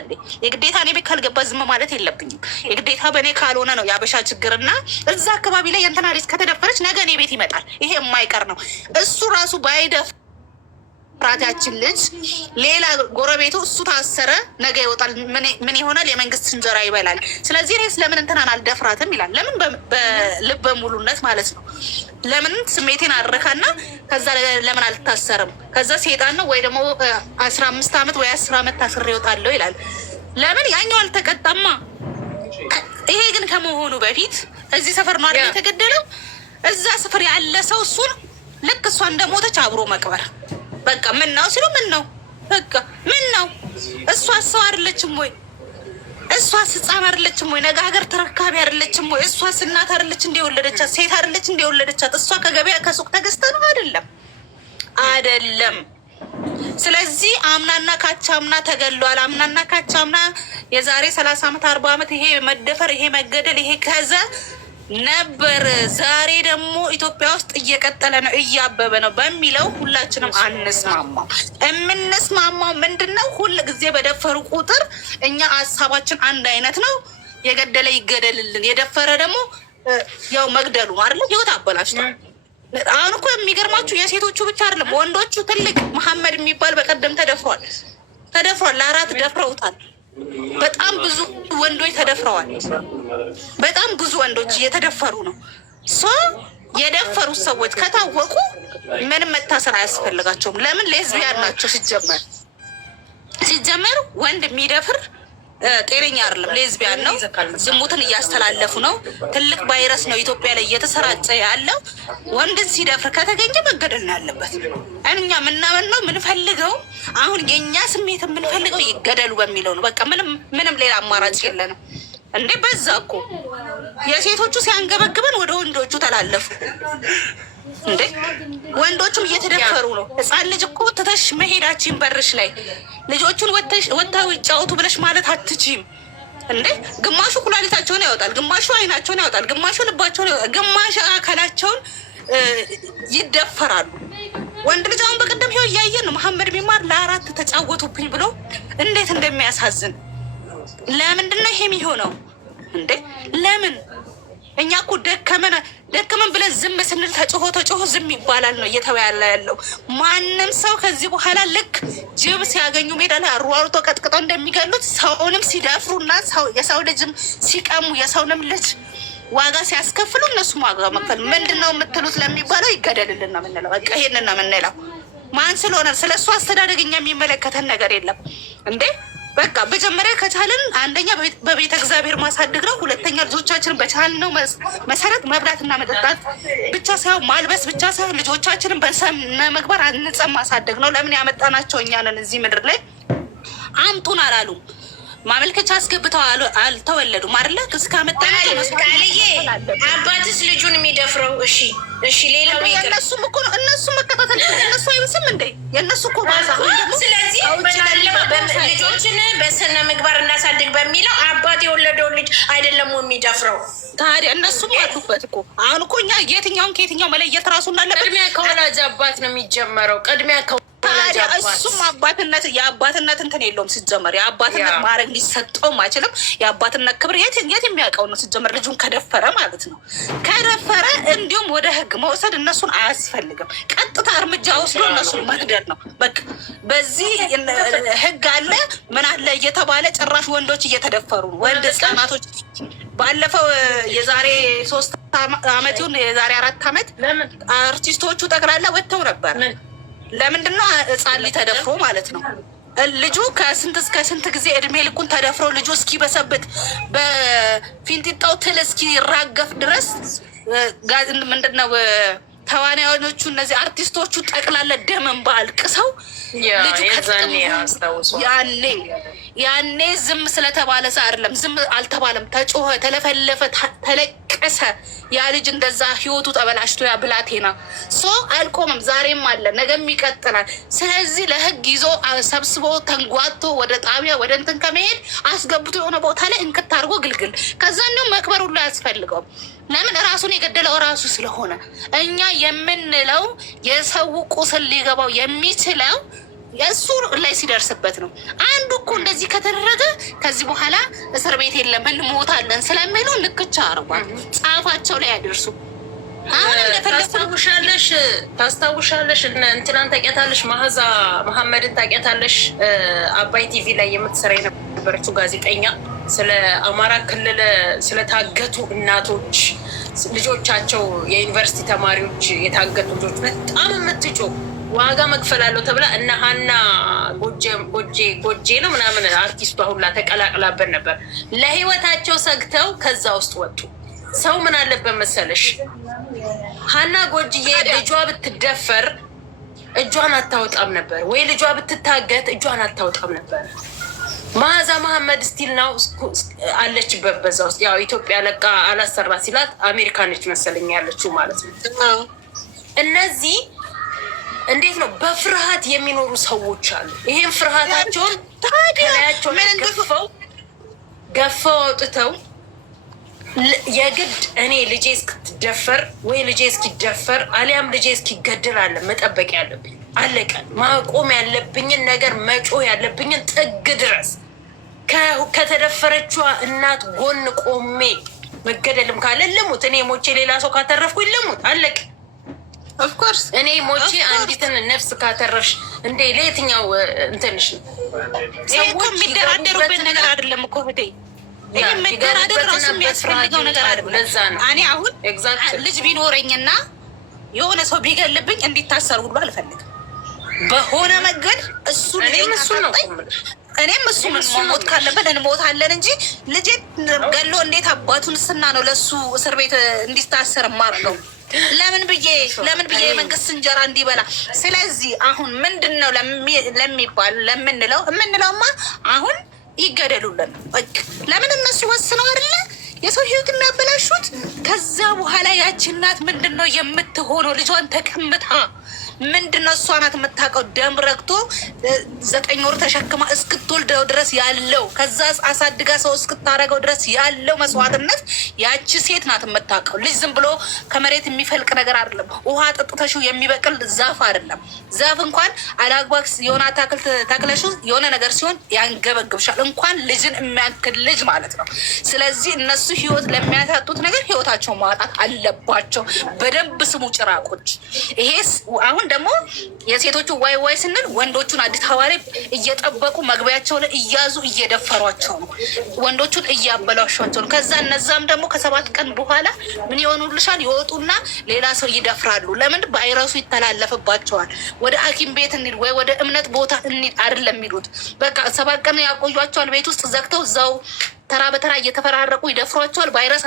እንዴ? የግዴታ እኔ ቤት ካልገባ ዝም ማለት የለብኝም። የግዴታ በእኔ ካልሆነ ነው የአበሻ ችግርና እዛ አካባቢ ላይ የእንትና ልጅ ከተደፈረች ነገ እኔ ቤት ይመጣል። ይሄ የማይቀር ነው። እሱ ራሱ ባይደፍ ራታችን ልጅ ሌላ ጎረቤቱ እሱ ታሰረ፣ ነገ ይወጣል። ምን ይሆናል? የመንግስት እንጀራ ይበላል። ስለዚህ እኔ ስለምን እንትናን አልደፍራትም ይላል። ለምን በልበ ሙሉነት ማለት ነው። ለምን ስሜቴን አረካና ከዛ ለምን አልታሰርም? ከዛ ሴጣን ነው ወይ ደግሞ 15 ዓመት ወይ 10 ዓመት ታስሬ ይወጣለሁ ይላል። ለምን ያኛው አልተቀጣማ? ይሄ ግን ከመሆኑ በፊት እዚህ ሰፈር ነው አይደል የተገደለው? እዛ ሰፈር ያለ ሰው እሱን ልክ እሷ እንደሞተች አብሮ መቅበር በቃ ምን ነው ሲሉ ምን ነው በቃ ምን ነው? እሷ ሰው አይደለችም ወይ? እሷ ህፃን አይደለችም ወይ? ነገ ሀገር ተረካቢ አይደለችም ወይ? እሷ እናት አይደለች እንደ ወለደቻት? ሴት አይደለች እንደ ወለደቻት? እሷ ከገበያ ከሱቅ ተገዝታ ነው አይደለም? አይደለም። ስለዚህ አምናና ካቻምና ተገሏል። አምናና ካቻምና የዛሬ 30 ዓመት 40 ዓመት ይሄ መደፈር ይሄ መገደል ይሄ ከዘ ነበር። ዛሬ ደግሞ ኢትዮጵያ ውስጥ እየቀጠለ ነው እያበበ ነው በሚለው ሁላችንም አንስማማው። የምንስማማው ምንድን ነው? ሁል ጊዜ በደፈሩ ቁጥር እኛ ሀሳባችን አንድ አይነት ነው። የገደለ ይገደልልን፣ የደፈረ ደግሞ ያው መግደሉ አይደለ ህይወት አበላሽቷል። አሁን እኮ የሚገርማችሁ የሴቶቹ ብቻ አይደለም ወንዶቹ። ትልቅ መሐመድ የሚባል በቀደም ተደፍሯል። ለአራት ደፍረውታል። በጣም ብዙ ወንዶች ተደፍረዋል። በጣም ብዙ ወንዶች እየተደፈሩ ነው። የደፈሩት ሰዎች ከታወቁ ምንም መታሰር አያስፈልጋቸውም። ለምን? ሌዝቢያን ናቸው። ሲጀመር ወንድ የሚደፍር ጤነኛ አይደለም። ሌዝቢያን ነው። ዝሙትን እያስተላለፉ ነው። ትልቅ ቫይረስ ነው ኢትዮጵያ ላይ እየተሰራጨ ያለው። ወንድን ሲደፍር ከተገኘ መገደል ነው ያለበት። እኛ ምናምነው ምንፈልገው አሁን የእኛ ስሜት የምንፈልገው ይገደሉ በሚለው ነው። በቃ ምንም ሌላ አማራጭ የለንም። እንዴ በዛ እኮ የሴቶቹ ሲያንገበግበን ወደ ወንዶቹ ተላለፉ። እንዴ ወንዶቹም እየተደፈሩ ነው። ህፃን ልጅ እኮ ትተሽ መሄዳችን በርሽ ላይ ልጆቹን ወጥተው ይጫወቱ ብለሽ ማለት አትችይም። እንዴ ግማሹ ኩላሊታቸውን ያወጣል፣ ግማሹ አይናቸውን ያወጣል፣ ግማሹ ልባቸውን ያወጣል፣ ግማሽ አካላቸውን ይደፈራሉ። ወንድ ልጅ አሁን በቀደም ይኸው እያየን ነው። መሐመድ ቢማር ለአራት ተጫወቱብኝ ብሎ እንዴት እንደሚያሳዝን። ለምንድን ነው ይሄ የሚሆነው? እንዴ ለምን? እኛ እኮ ደከመን ብለን ዝም ስንል ተጮሆ ዝም ይባላል ነው እየተባለ ያለው። ማንም ሰው ከዚህ በኋላ ልክ ጅብ ሲያገኙ ሜዳ ላይ አሯሩጦ ቀጥቅጠው እንደሚገሉት ሰውንም ሲደፍሩና የሰው ልጅም ሲቀሙ የሰውንም ልጅ ዋጋ ሲያስከፍሉ እነሱም ዋጋ መክፈል ምንድን ነው የምትሉት ለሚባለው ይገደልልን ነው የምንለው። በቃ ይሄንን ነው የምንለው። ማን ስለሆነ ስለሱ አስተዳደግ እኛ የሚመለከተን ነገር የለም እንዴ። በቃ መጀመሪያ ከቻልን አንደኛ በቤተ እግዚአብሔር ማሳደግ ነው። ሁለተኛ ልጆቻችንን በቻልነው መሰረት መብላትና መጠጣት ብቻ ሳይሆን ማልበስ ብቻ ሳይሆን ልጆቻችንን በስነ ምግባር አንጸን ማሳደግ ነው። ለምን ያመጣናቸው እኛ ነን። እዚህ ምድር ላይ አምጡን አላሉም። ማመልከቻ አስገብተው አልተወለዱም አይደለ? እስካመጣናቸው ቃልዬ አባትስ ልጁን የሚደፍረው እሺ ሌላው የእነሱም እኮ ነው። እነሱ መከታተል እነሱ አይብስም እንዴ? የእነሱ እኮ ባዛ። ስለዚህ ልጆችን በስነ ምግባር እናሳድግ በሚለው አባት የወለደውን ልጅ አይደለም የሚደፍረው። ታዲያ እነሱም አሉበት እኮ። አሁን እኮ እኛ የትኛውን ከየትኛው መለየት ራሱ እንዳለበት ቅድሚያ ከወላጅ አባት ነው የሚጀመረው። ቅድሚያ ታዲያ እሱም የአባትነት እንትን የለውም ሲጀመር። የአባትነት ማድረግ ሊሰጠውም አይችልም። የአባትነት ክብር የት የሚያውቀው ነው ሲጀመር። ልጁን ከደፈረ ማለት ነው ከደፈረ እንዲሁም ወደ ህግ መውሰድ እነሱን አያስፈልግም። ቀጥታ እርምጃ ወስዶ እነሱን መግደል ነው በቃ። በዚህ ህግ አለ ምን አለ እየተባለ ጭራሽ ወንዶች እየተደፈሩ ነው። ወንድ ህጻናቶች ባለፈው የዛሬ 3 ዓመት ይሁን የዛሬ 4 ዓመት አርቲስቶቹ ጠቅላላ ወጥተው ነበር። ለምንድን ነው? ህፃን ልጅ ተደፍሮ ማለት ነው። ልጁ ከስንት እስከ ስንት ጊዜ እድሜ ልኩን ተደፍሮ ልጁ እስኪበሰብት በፊንጢጣው ትል እስኪራገፍ ድረስ ምንድን ነው ተዋናዮቹ እነዚህ አርቲስቶቹ ጠቅላላ ደም እንባ አልቅሰው ልጁ ያኔ ዝም ስለተባለ ሰ አይደለም። ዝም አልተባለም። ተጮኸ፣ ተለፈለፈ፣ ተለቀሰ። ያ ልጅ እንደዛ ህይወቱ ተበላሽቶ ያ ብላቴና አልቆመም። ዛሬም አለ፣ ነገም ይቀጥላል። ስለዚህ ለህግ ይዞ ሰብስቦ ተንጓቶ ወደ ጣቢያ ወደ እንትን ከመሄድ አስገብቶ የሆነ ቦታ ላይ እንክት አድርጎ ግልግል። ከዛ እንዲሁም መክበር ሁሉ አያስፈልገውም። ለምን? ራሱን የገደለው ራሱ ስለሆነ። እኛ የምንለው የሰው ቁስል ሊገባው የሚችለው የእሱ ላይ ሲደርስበት ነው። አንዱ እኮ እንደዚህ ከተደረገ ከዚህ በኋላ እስር ቤት የለም እንሞታለን ስለሚሉ ልክቻ አርጓል። ጻፋቸው ላይ ያደርሱ። አሁን ታስታውሻለሽ እንትናን ታውቂያታለሽ? መዓዛ መሐመድን ታውቂያታለሽ? አባይ ቲቪ ላይ የምትሰራ የነበረችው ጋዜጠኛ ስለ አማራ ክልል ስለታገቱ እናቶች ልጆቻቸው የዩኒቨርሲቲ ተማሪዎች የታገቱ ልጆች በጣም የምትጮህ ዋጋ መክፈል አለው ተብላ እነ ሀና ጎጄ ነው ምናምን አርቲስቷ ሁላ ተቀላቅላበት ነበር። ለህይወታቸው ሰግተው ከዛ ውስጥ ወጡ። ሰው ምን አለበት መሰለሽ፣ ሀና ጎጅዬ ልጇ ብትደፈር እጇን አታወጣም ነበር ወይ? ልጇ ብትታገት እጇን አታወጣም ነበር። መዓዛ መሐመድ ስቲል ነው አለችበት በዛ ውስጥ። ያው ኢትዮጵያ ለቃ አላሰራ ሲላት አሜሪካኖች መሰለኝ ያለችው ማለት ነው። እነዚህ እንዴት ነው በፍርሃት የሚኖሩ ሰዎች አሉ። ይሄን ፍርሃታቸውን ከላያቸው ገፈው አውጥተው የግድ እኔ ልጄ እስክትደፈር ወይ ልጄ እስኪደፈር አሊያም ልጄ እስኪገድል አለ መጠበቅ ያለብኝ። አለቀ። ማቆም ያለብኝን ነገር መጮህ ያለብኝን ጥግ ድረስ ከተደፈረችዋ እናት ጎን ቆሜ መገደልም ካለ ልሙት። እኔ ሞቼ ሌላ ሰው ካተረፍኩኝ ልሙት። አለቀ። ኦፍኮርስ እኔ ሞቼ አንዲትን ነፍስ ካተረፍሽ እንዴ ለየትኛው እንትንሽ ነው? ሰዎች የሚደራደሩበት ነገር አይደለም እኮ ህዴ። ይህ መደራደር ራሱ የሚያስፈልገው ነገር አይደለም። እኔ አሁን ልጅ ቢኖረኝና የሆነ ሰው ቢገልብኝ እንዲታሰር ሁሉ አልፈልግም። በሆነ መንገድ እሱን እኔም እሱ ሞት ካለበት እንሞታለን እንጂ ልጄ ገሎ እንዴት አባቱን ስና ነው ለሱ እስር ቤት እንዲታሰር ማርገው? ለምን ብዬ የመንግስት እንጀራ እንዲበላ። ስለዚህ አሁን ምንድን ነው የምንለውማ አሁን ይገደሉልን። ለምን እነሱ ወስነው አይደለ የሰው ህይወት የሚያበላሹት? ከዛ በኋላ ያቺ እናት ምንድን ነው የምትሆነው? ልጇን ተቀምጣ ምንድን ነው እሷ ናት የምታውቀው። ደም ረግቶ 9 ወር ተሸክማ እስክትወልደው ድረስ ያለው ከዛ አሳድጋ ሰው እስክታረገው ድረስ ያለው መስዋዕትነት ያቺ ሴት ናት የምታውቀው። ልጅ ዝም ብሎ ከመሬት የሚፈልቅ ነገር አይደለም። ውሃ ጠጥተሽው የሚበቅል ዛፍ አይደለም። ዛፍ እንኳን አላግባብ የሆነ አታክልት ተክለሽው የሆነ ነገር ሲሆን ያንገበግብሻል። እንኳን ልጅን የሚያክል ልጅ ማለት ነው። ስለዚህ እነሱ ህይወት ለሚያሳጡት ነገር ህይወታቸውን ማጣት አለባቸው። በደንብ ስሙ ጭራቆች። ይሄስ አሁን ደግሞ የሴቶቹ ዋይ ስንል ወንዶቹን አዲስ አበባ ላይ እየጠበቁ መግቢያቸው ላይ እያዙ እየደፈሯቸው ነው። ወንዶቹን እያበላሿቸው ነው። ከዛ እነዛም ደግሞ ከ7 ቀን በኋላ ምን ይሆኑልሻል? ይወጡና ሌላ ሰው ይደፍራሉ። ለምን? ቫይረሱ ይተላለፍባቸዋል። ወደ ሐኪም ቤት እንሂድ ወይ ወደ እምነት ቦታ እንሂድ አይደለም የሚሉት። በቃ 7 ቀን ያቆዩቸዋል ቤት ውስጥ ዘግተው እዛው ተራ በተራ እየተፈራረቁ ይደፍሯቸዋል። ቫይረስ